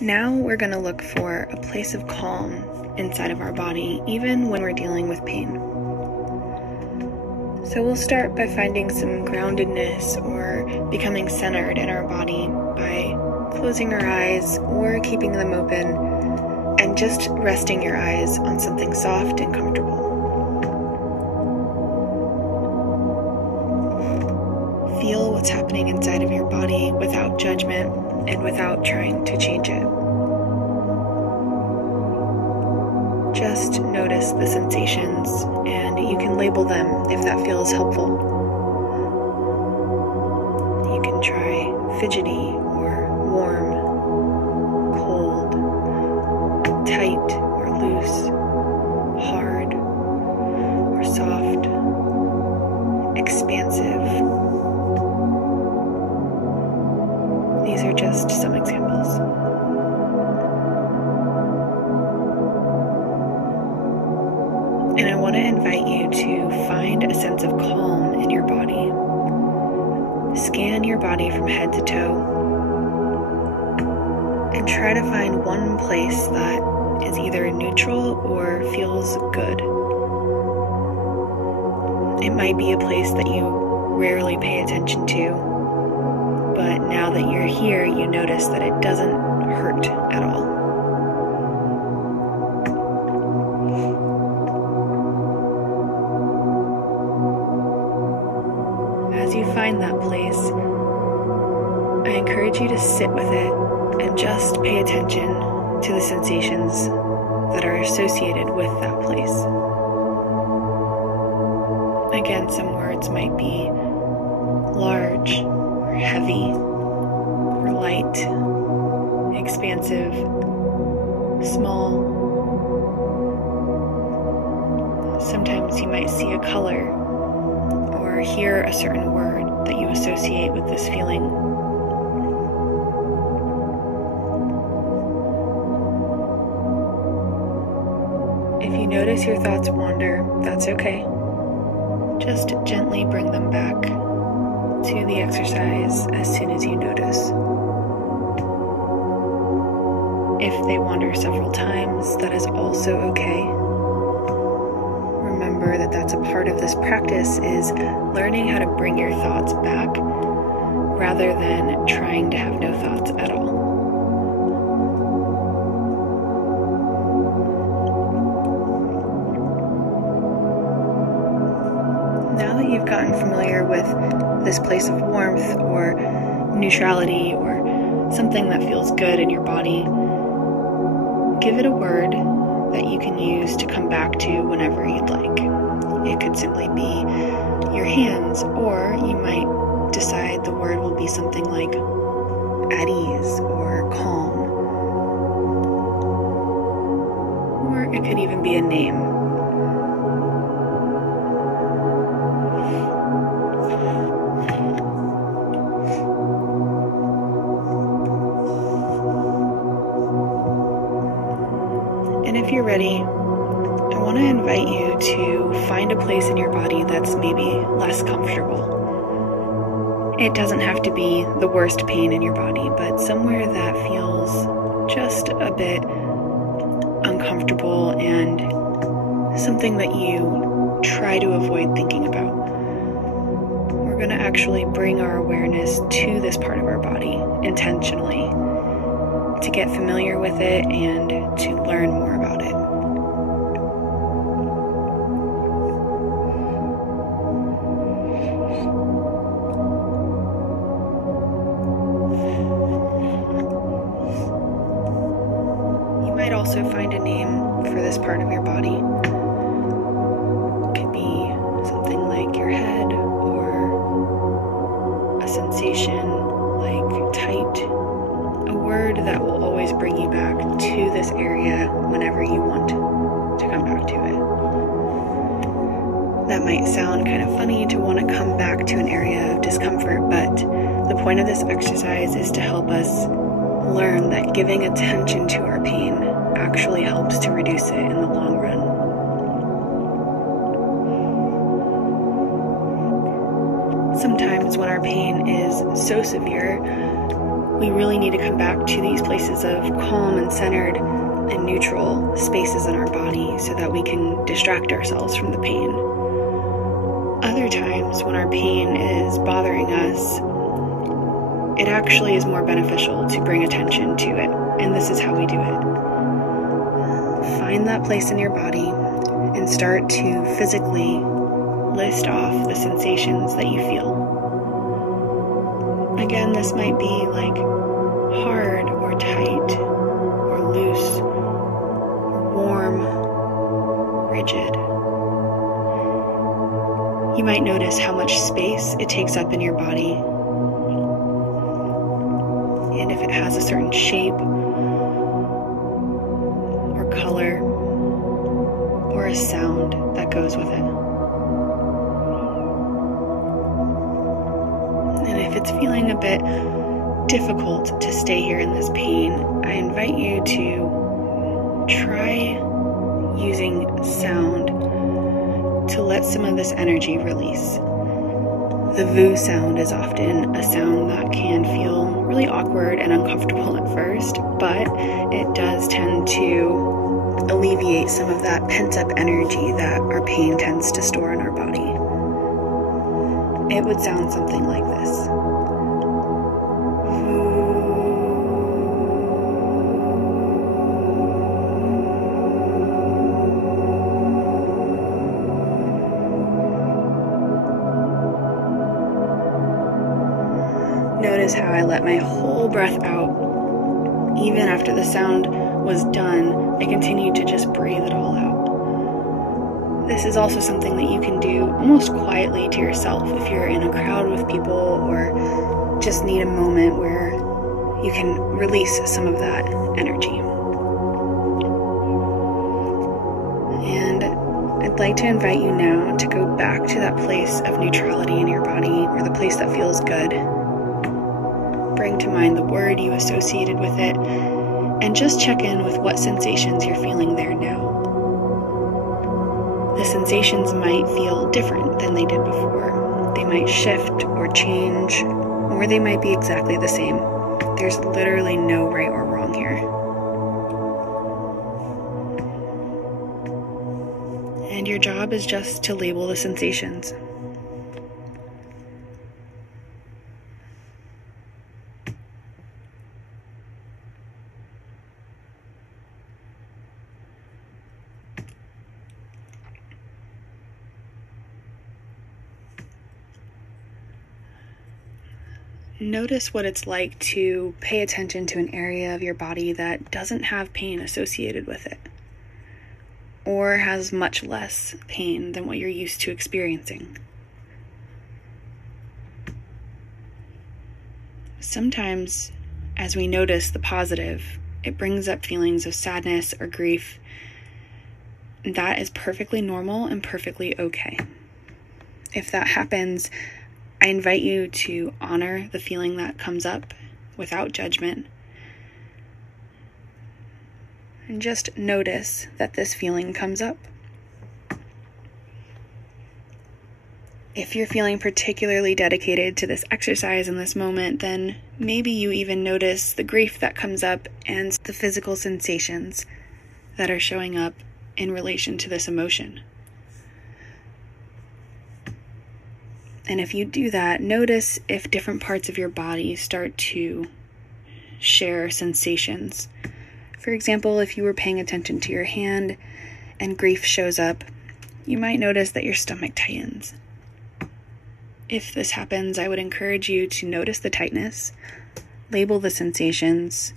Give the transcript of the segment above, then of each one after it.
Now we're going to look for a place of calm inside of our body, even when we're dealing with pain. So we'll start by finding some groundedness or becoming centered in our body by closing our eyes or keeping them open and just resting your eyes on something soft and comfortable. Feel what's happening inside of your body without judgment and without trying to change it. Just notice the sensations, and you can label them if that feels helpful. You can try fidgety or warm, cold, tight or loose, hard or soft, expansive. These are just some examples. And I want to invite you to find a sense of calm in your body. Scan your body from head to toe and try to find one place that is either neutral or feels good. It might be a place that you rarely pay attention to, but now that you're here, you notice that it doesn't hurt at all. As you find that place, I encourage you to sit with it and just pay attention to the sensations that are associated with that place. Again, some words might be large, or heavy, or light, expansive, small. Sometimes you might see a color or hear a certain word that you associate with this feeling. If you notice your thoughts wander, that's okay. Just gently bring them back to the exercise as soon as you notice. If they wander several times, that is also okay. Remember that that's a part of this practice, is learning how to bring your thoughts back rather than trying to have no thoughts at all. Now that you've gotten familiar with this place of warmth or neutrality or something that feels good in your body, give it a word that you can use to come back to whenever you'd like. It could simply be your hands, or you might decide the word will be something like at ease or calm. Or it could even be a name. And if you're ready, I want to invite you to find a place in your body that's maybe less comfortable. It doesn't have to be the worst pain in your body, but somewhere that feels just a bit uncomfortable and something that you try to avoid thinking about. We're going to actually bring our awareness to this part of our body intentionally to get familiar with it and to learn more about it. You might also find a name for this part of your body. It could be something like your head, or a sensation like tight. A word that will always bring you back to this area whenever you want to come back to it. That might sound kind of funny to want to come back to an area of discomfort, but the point of this exercise is to help us learn that giving attention to our pain actually helps to reduce it in the long run. Sometimes when our pain is so severe, we really need to come back to these places of calm and centered and neutral spaces in our body so that we can distract ourselves from the pain. Other times when our pain is bothering us, it actually is more beneficial to bring attention to it, and this is how we do it. Find that place in your body and start to physically list off the sensations that you feel. Again, this might be like hard or tight or loose, or warm, rigid. You might notice how much space it takes up in your body, and if it has a certain shape or color or a sound that goes with it. And if it's feeling a bit difficult to stay here in this pain, I invite you to try using sound to let some of this energy release. The VOO sound is often a sound that can feel really awkward and uncomfortable at first, but it does tend to alleviate some of that pent-up energy that our pain tends to store in our body. It would sound something like this. Notice how I let my whole breath out. Even after the sound was done, I continued to just breathe it all out. This is also something that you can do almost quietly to yourself if you're in a crowd with people or just need a moment where you can release some of that energy. And I'd like to invite you now to go back to that place of neutrality in your body, or the place that feels good. Bring to mind the word you associated with it, and just check in with what sensations you're feeling there now. The sensations might feel different than they did before. They might shift or change, or they might be exactly the same. There's literally no right or wrong here. And your job is just to label the sensations. Notice what it's like to pay attention to an area of your body that doesn't have pain associated with it, or has much less pain than what you're used to experiencing. Sometimes, as we notice the positive, it brings up feelings of sadness or grief. That is perfectly normal and perfectly okay. If that happens, I invite you to honor the feeling that comes up without judgment, and just notice that this feeling comes up. If you're feeling particularly dedicated to this exercise in this moment, then maybe you even notice the grief that comes up and the physical sensations that are showing up in relation to this emotion. And if you do that, notice if different parts of your body start to share sensations. For example, if you were paying attention to your hand and grief shows up, you might notice that your stomach tightens. If this happens, I would encourage you to notice the tightness, label the sensations,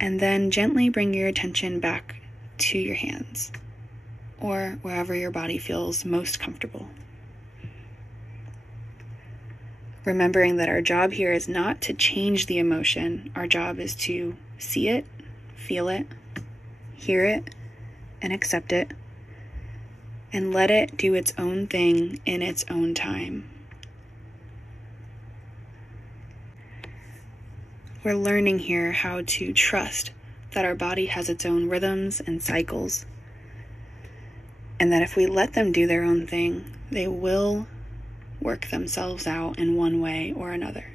and then gently bring your attention back to your hands or wherever your body feels most comfortable. Remembering that our job here is not to change the emotion. Our job is to see it, feel it, hear it, and accept it, and let it do its own thing in its own time. We're learning here how to trust that our body has its own rhythms and cycles, and that if we let them do their own thing, they will work themselves out in one way or another.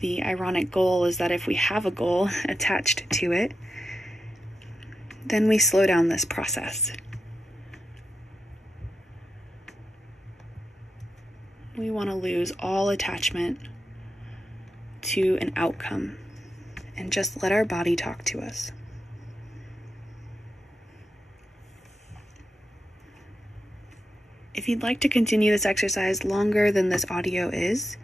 The ironic goal is that if we have a goal attached to it, then we slow down this process. We want to lose all attachment to an outcome and just let our body talk to us. If you'd like to continue this exercise longer than this audio is,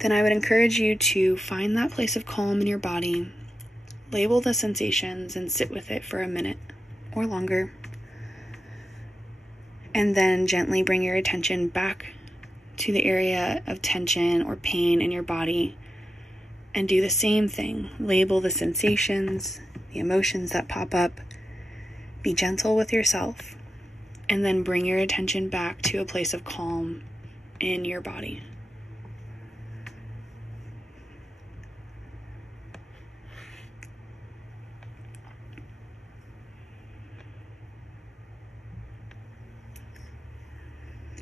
then I would encourage you to find that place of calm in your body, label the sensations, and sit with it for a minute or longer. And then gently bring your attention back to the area of tension or pain in your body and do the same thing. Label the sensations, the emotions that pop up. Be gentle with yourself. And then bring your attention back to a place of calm in your body.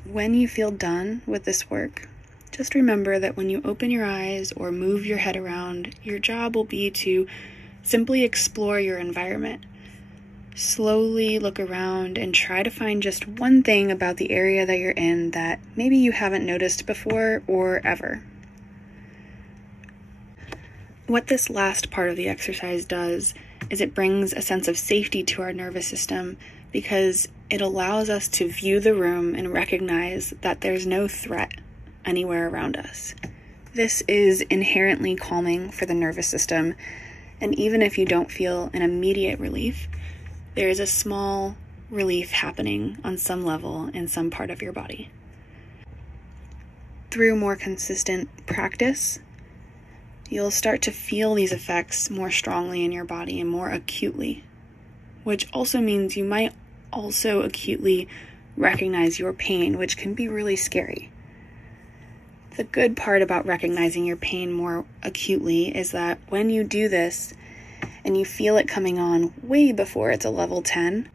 When you feel done with this work, just remember that when you open your eyes or move your head around, your job will be to simply explore your environment. Slowly look around and try to find just one thing about the area that you're in that maybe you haven't noticed before or ever. What this last part of the exercise does is it brings a sense of safety to our nervous system because it allows us to view the room and recognize that there's no threat anywhere around us. This is inherently calming for the nervous system, and even if you don't feel an immediate relief, there is a small relief happening on some level in some part of your body. Through more consistent practice, you'll start to feel these effects more strongly in your body and more acutely, which also means you might also acutely recognize your pain, which can be really scary. The good part about recognizing your pain more acutely is that when you do this, and you feel it coming on way before it's a level 10,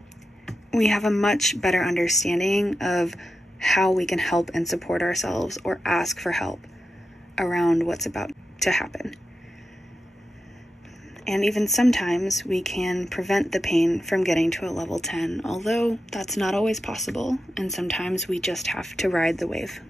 we have a much better understanding of how we can help and support ourselves or ask for help around what's about to happen. And even sometimes we can prevent the pain from getting to a level 10, although that's not always possible, and sometimes we just have to ride the wave.